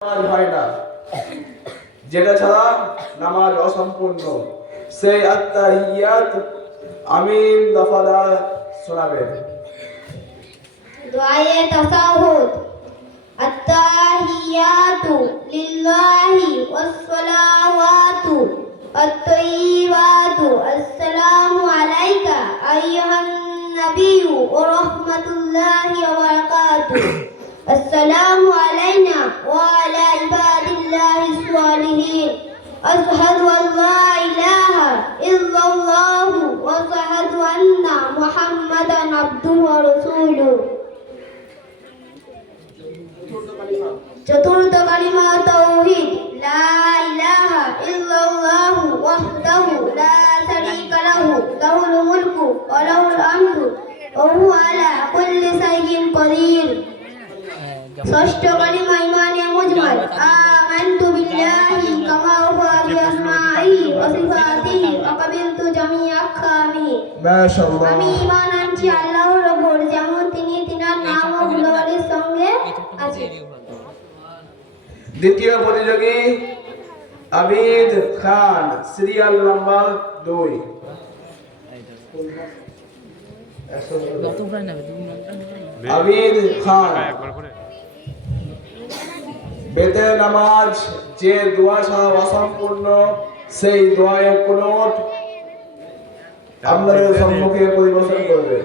নামাজ হয় না যেটা ছাড়া নামাজ অসম্পূর্ণ সেই আত্মাহিয়াত আমিন দফাদা শোনাবেন দোয়ায়ে তাসাহুদ আত্তাহিয়াতু লিল্লাহি ওয়াসসালাওয়াতু আত-তাইয়্যিবাতু আসসালামু আলাইকা আইয়ুহান নাবিয়্যু ওয়া রাহমাতুল্লাহি ওয়া বারাকাতুহু السلام علينا وعلى عباد الله الصالحين أشهد أن لا إله إلا الله وأشهد أن محمدا عبده ورسوله চতুর্থ কালিমা তাওহীদ লা ইলাহা ইল্লাল্লাহু ওয়াহদাহু লা শারীকা লাহু লাহুল মুলকু ওয়া লাহুল হামদু ওয়া হুয়া আলা কুল্লি শাইইন কাদির ষষ্ঠ কালিমা ইমানে মুজমাল। আমানতু বিল্লাহি কামা হুয়া বিআসমাইহি ওয়া সিফাতিহি ওয়া কাবিলতু জামিআ মাশাআল্লাহ। আমি ঈমান আনছি আল্লাহর ওপর যেমন তিনি তিনার নাম ও গুণাবলীর সঙ্গে আছে। দ্বিতীয় প্রতিযোগী আবিদ খান সিরিয়াল নাম্বার দুই। আবিদ খান। করে নামাজ, যে দোয়া ছাড়া অসম্পূর্ণ, সেই দোয়ায় কুনুত আপনাদের সম্মুখে পরিবেশন করবে।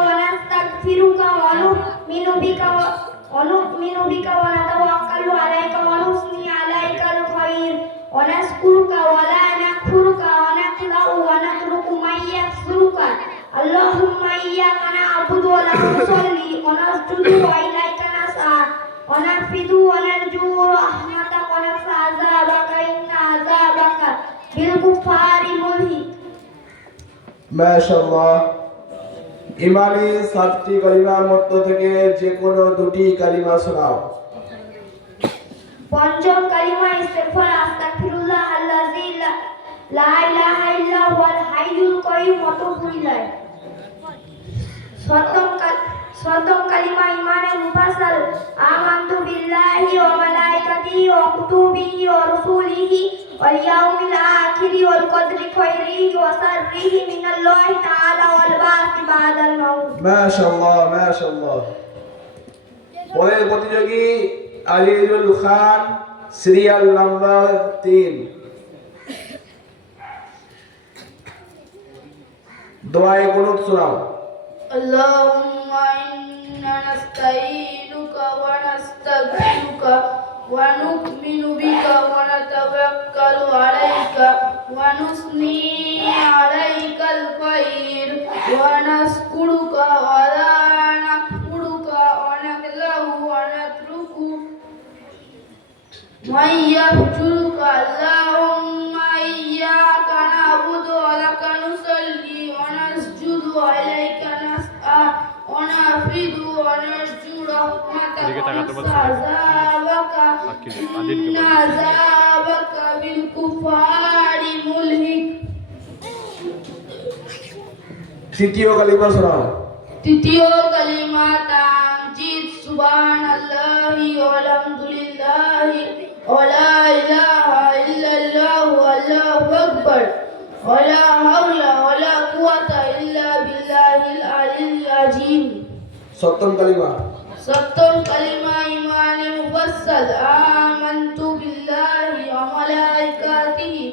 ওয়া নাস্তাগফিরুকা ওয়া নু'মিনু বিকা ওয়া নু'মিনু বিকা ওয়া আলাইকা ওয়া খায়র ওয়া ওয়া লা নাকফুরুকা ওয়া নাকলাউ ওয়া নাতরুকু মান আল্লাহুম্মা ইyy্যাকা না'বুদু ওয়া নুসাল্লি ওয়া নাসজুদু ওয়া ইলাইকা নাসআ ওয়া নাফিদু ওয়া নারজু রাহমাতাকা ওয়া নাখশা আযাবাকা ইন্না আযাবাকা বিল কুফারি মুলহিক মাশাআল্লাহ। ইমানি সাতটি কালিমার মধ্য থেকে যে কোনো দুটি কালিমা শোনাও। পঞ্চম কালিমা ইস্তেগফার আস্তাগফিরুল্লাহ আল্লাযী লা ইলাহা ইল্লা হুয়াল হাইয়ুল কাইয়ুম অতঃপুরিলায় সপ্তম কাল- সপ্তম কালিমা ইমানে মুফাসসাল আমানতু বিল্লাহি ওয়া মালাইকাতিহি ওয়া কুতুবিহি ওয়া রুসুলিহি ওয়াল ইয়াউমিল আখিরি ওয়াল কদরি খাইরিহি ওয়া শাররিহি মিনাল্লাহি তাআলা ওয়াল বা'থি বা'দাল মাউত মাশাআল্লাহ মাশাআল্লাহ পরের প্রতিযোগী আলিজুল খান সিরিয়াল নাম্বার তিন দোয়ায়ে কুনুত শোনাও اللهم إنا نستعينك ونستغفرك ونؤمن بك ونتوكل عليك إن আদিলকে বলছো। عذابك بالكفار ملهك তৃতীয় কালিমা শোনাও তৃতীয় কালিমা তামজিদ সুবহানাল্লাহি ওয়ালহামদুলিল্লাহি ওয়ালা ইলাহা ইল্লাল্লাহু আল্লাহু আকবার ওয়ালা হাওলা ওয়ালা কুওয়াতা ইল্লা বিল্লাহিল আলিয়্যিল আযীম সপ্তম কালিমা সপ্তম কালিমা ইমানে মুফাসসাল। আমানতু বিল্লাহি ওয়া মালাইকাতিহি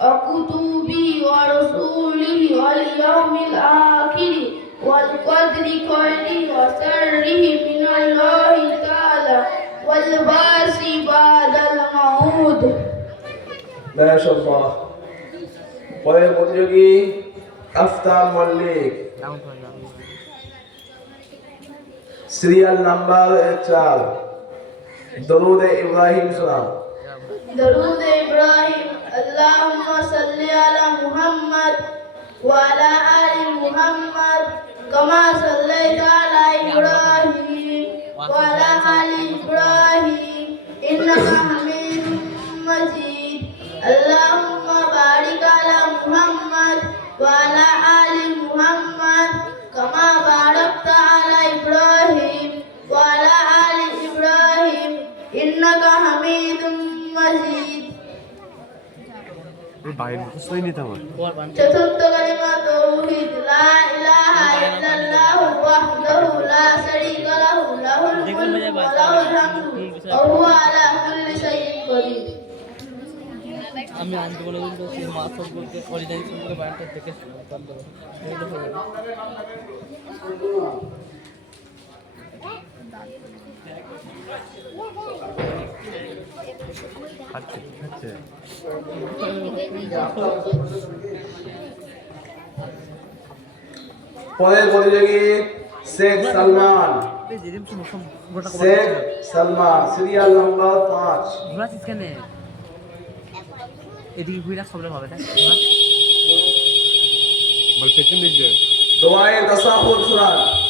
ওয়া কুতুবিহি ওয়া রাসূলিহি ওয়াল ইয়াউমিল আখিরি ওয়াল কদরি খাইরিহি ওয়া শাররিহি মিনাল্লাহি তাআলা ওয়াল বাসি বাদাল মাউদ। মাশাআল্লাহ পরের প্রতিযোগী আফতাব মল্লিক। সিরিয়াল নাম্বার চার। দরুদ ইব্রাহিম শোনাও দরুদ ইব্রাহিম, আল্লাহুম্মা সাল্লি আলা মুহাম্মদ ওয়া আলা আলি মুখস্থই নিতে হবে। চতুর্থ কালিমা তাওহীদ লা ইলাহা ইল্লাল্লাহু ওয়াহদাহু লা শারীকা লাহু লাহুল মুলকু ওয়া লাহুল হামদু ওয়া হুয়া আলা কুল্লি শাইইন কদির আমি আনতে বলে বলতে সেই মাছ সম্পর্কে অরিজিনাল সম্পর্কে বায়ানটা দেখে পরের প্রতিযোগী শেখ সালমান। শেখ সালমান সিরিয়াল নাম্বার পাঁচ। ঘোরাছিস এদিকে ঘুরে সবলে হবে তাই বল শোনান দুআয়ে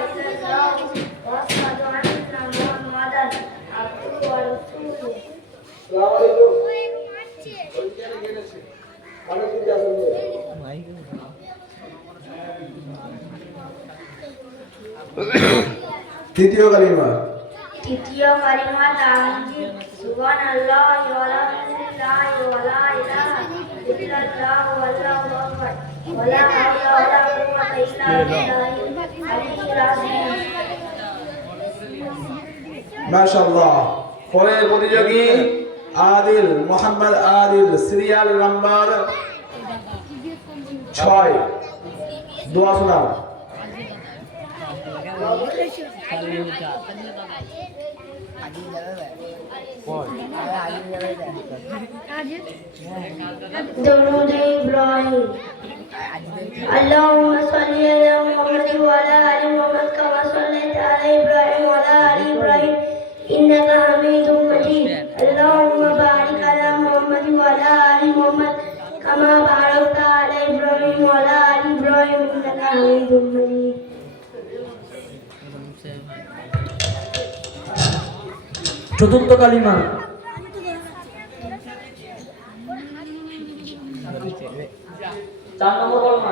তৃতীয় কালিমা। তৃতীয় কালিমা তামজিদ সুবহানাল্লাহ ওয়ালহামদুলিল্লাহ ওয়ালা ইলাহা ইল্লাল্লাহ ওয়াল্লাহু আকবার ওয়ালা হাওলা ওয়ালা কুওয়াতা ইল্লা বিল্লাহিল আলিয়্যিল আযীম মাশাআল্লাহ। পরের প্রতিযোগী আদিল মোহাম্মদ আদিল সিরিয়াল নাম্বার ছয়। দোয়া শোনান درود إبراهيم اللهم صل على محمد وعلى آل محمد كما صليت على إبراهيم وعلى آل إبراهيم. إنك حميد مجيد. اللهم بارك على محمد وعلى آل محمد كما باركت على إبراهيم وعلى آل إبراهيم. إنك حميد مجيد. চতুর্থ কালিমা চার নম্বর কলমা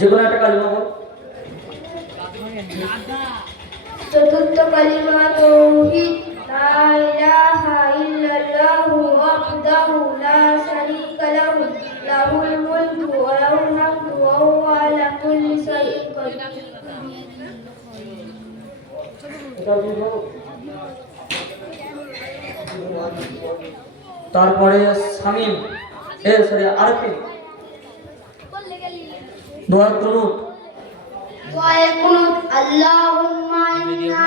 যে কোনো একটা কালিমা বল চতুর্থ কালিমা তাওহীদ লা ইলাহা ইল্লাল্লাহু ওয়াহদাহু লা শারীকা লাহু লাহুল মুলকু ওয়া লাহুল হামদু ওয়া হুয়া আলা কুল্লি শাইইন কাদির এটা দিয়ে দাও। তারপরে সামিম এ সরি আরফিন দোয়ার কুনুত দোয়ার কুনুত আল্লাহুম্মা ইন্না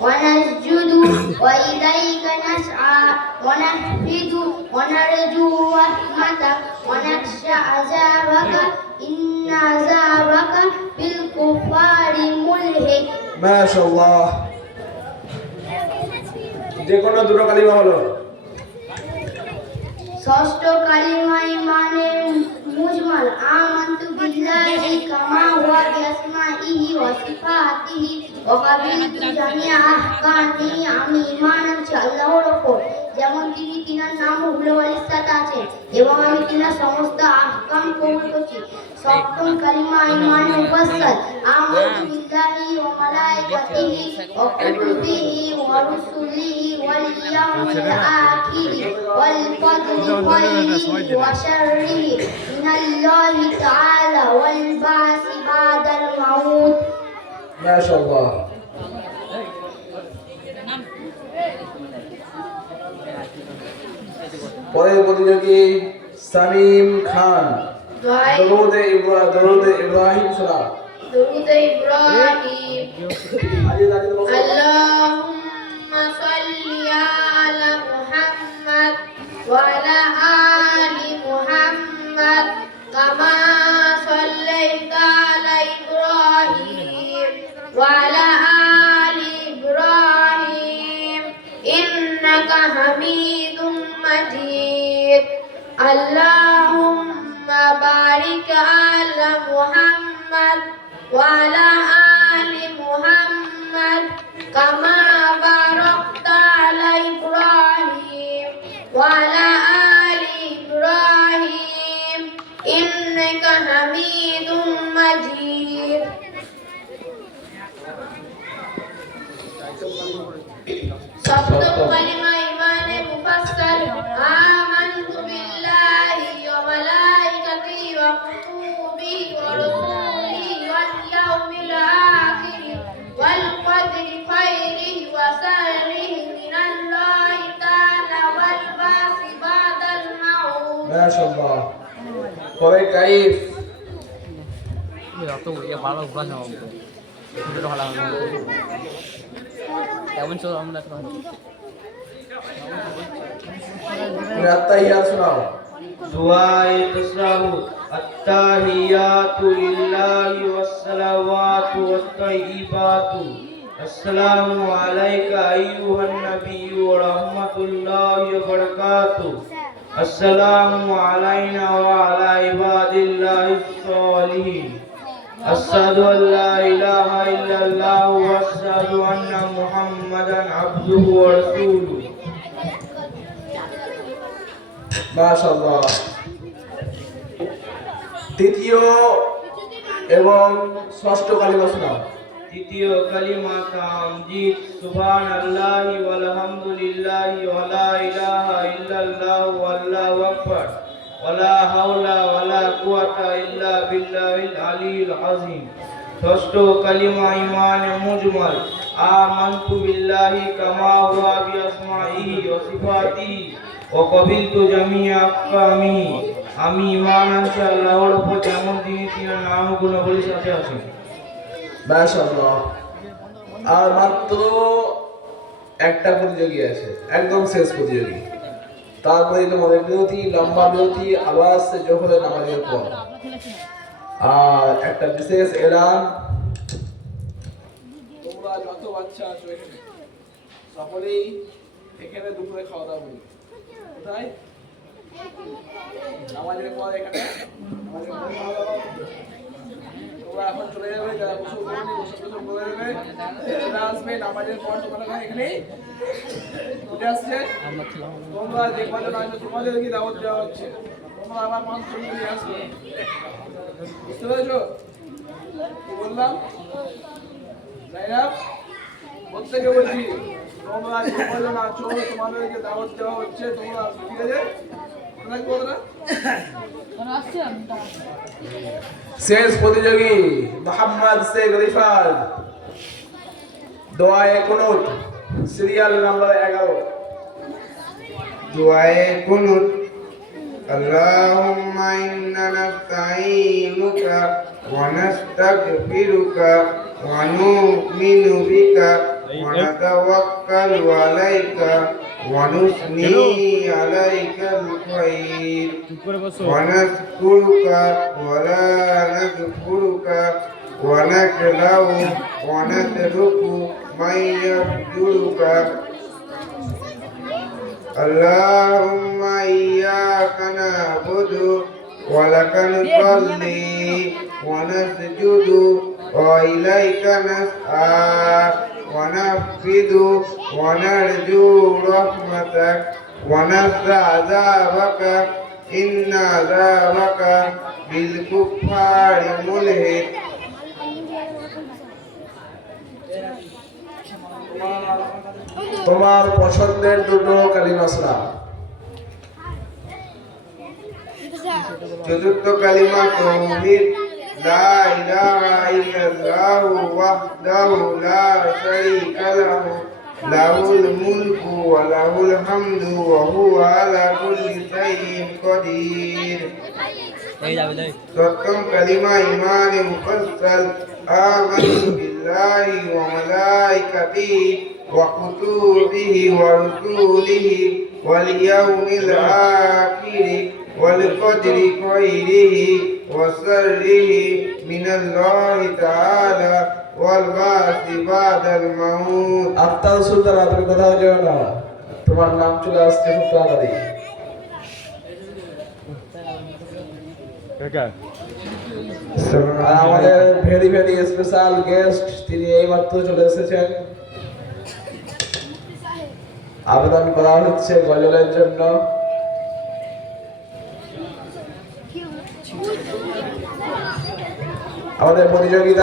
ونسجد وإليك نسعى ونحفد ونرجو رحمتك ونخشى عذابك إن عذابك بالكفار ملحق মাশাআল্লাহ যে কোনো দুটো কালিমা হলো ষষ্ঠ কালিমা ইমানের মুজমাল আমান্তু بالله كما هو بأسمائه وصفاته وقبلت جميع أحكامه আমি ঈমান আনছি আল্লাহর ওপর যেমন তিনি তিনার নাম হুবলু আলিসাত আছে এবং আমি তিনার সমস্ত আহকাম কবুল করছি সপ্তম কালিমা ঈমান মুফাসসাল আমানতু বিল্লাহি ওয়া মালাইকাতিহি ওয়া কুতুবিহি ওয়া রুসুলিহি ওয়াল ইয়াউমিল আখির ওয়াল কদরি খাইরিহি ওয়া শাররিহি মিনাল্লাহি তাআলা ওয়াল বাসি বাদাল মাউত মাশাআল্লাহ পরের প্রতিযোগী সামিম খান দোয়াই দরুদ ইব্রাহিম দরুদ ইব্রাহিম শোনা درود إبراهيم আজিজ মাশাআল্লাহ তবে ভালো কেমন চল আমরা তো রাত্তাহিয়াত শোনাও। দুআই তাসলামু আত্তাহিয়াতু লিল্লাহি ওয়াস সালাওয়াতু ওয়াত তাইয়িবাতু আসসালামু আলাইকা আইয়ুহান নাবিয়্যু ওয়া রাহমাতুল্লাহি ওয়া বারাকাতুহু। السلام علينا وعلى عباد الله الصالحين أشهد أن لا إله إلا الله وأشهد أن محمدا عبده ورسوله মাশাআল্লাহ তৃতীয় এবং ষষ্ঠ কালিমা শোনাও তৃতীয় কালিমা তামজিদ সুবহান আল্লাহি ওয়ালা ইলাহা ইল্লাল্লাহু ওয়াল্লাহু আকবার, ওয়ালা হাওলা ওয়ালা কুওয়াতা ইল্লা বিল্লাহিল আলিয়্যিল আযীম। ষষ্ঠ কালিমা ঈমান মুজমাল কামা হুয়া বিআসমাইহি ওয়া সিফাতিহি ওয়া কবিলতু জামিআ আহকামিহি আমি ঈমান আনছি, আল্লাহর উপর যেমন তিনি তিনার নাম ও সাথে আছেন আর মাত্র একটা প্রতিযোগী আছে, একদম শেষ প্রতিযোগী। তারপরে তোমাদের বিরতি, লম্বা বিরতি আবার সে নামাজের পর। আর একটা বিশেষ এলান। তোমরা যত বাচ্চা আছো এখানে, সকলেই এখানে দুপুরে খাওয়া দাওয়া করবে কোথায়? নামাজের পর এখানে। নামাজের পর খাওয়া দাওয়া। এখন চলে যাবে যারা দেবে চলে আসবে নামাজের পর এখন এখানেই উঠে আসছে তোমরা যে কজন আসবে তোমাদের দাওয়াত দেওয়া হচ্ছে তোমরা আবার মানুষ নিয়ে আসবে বুঝতে বললাম প্রত্যেকে বলছি তোমরা যে কজন আছো তোমাদেরকে দাওয়াত দেওয়া হচ্ছে তোমরা ঠিক আছে মনে কথাটা? শেষ প্রতিযোগী মোহাম্মদ শেখ রিফাত দোয়ায়ে কুনুত সিরিয়াল নাম্বার এগারো دعاء قنوت اللهم إنا نستعينك ونستغفرك ونؤمن بك ونتوكل عليك ونثني عليك الخير ونذكرك ولا نذكرك ونكره ونترك من يفجرك اللهم إياك نعبد ولك نصلي ونسجد وإليك نسعى ونفقد ونرجو رحمتك ونخشى عذابك إن عذابك بالكفار ملهك তোমার পছন্দের দুটো কালিমা শোনা চতুর্থ কালিমা তৌহিদ লা ইলাহা ইল্লাল্লাহু ওয়াহদাহু লা শারীকা লাহু লাহুল মুলকু ওয়া লাহুল হামদু ওয়া হুয়া আলা কুল্লি শাইইন কাদির এই যাবে যাই সপ্তম কালিমা ইমান মুফাসসাল আমানু বিল্লাহি ওয়া মালাইকাতিহি ওয়া আত্মার সুলতানা তুমি কোথাও যেও না। তোমার নাম চলে আসছে খুব তাড়াতাড়ি আমাদের ভেরি ভেরি স্পেশাল গেস্ট তিনি এইমাত্র চলে এসেছেন। আবেদন করা হচ্ছে গজলের জন্য। আমাদের প্রতিযোগিতা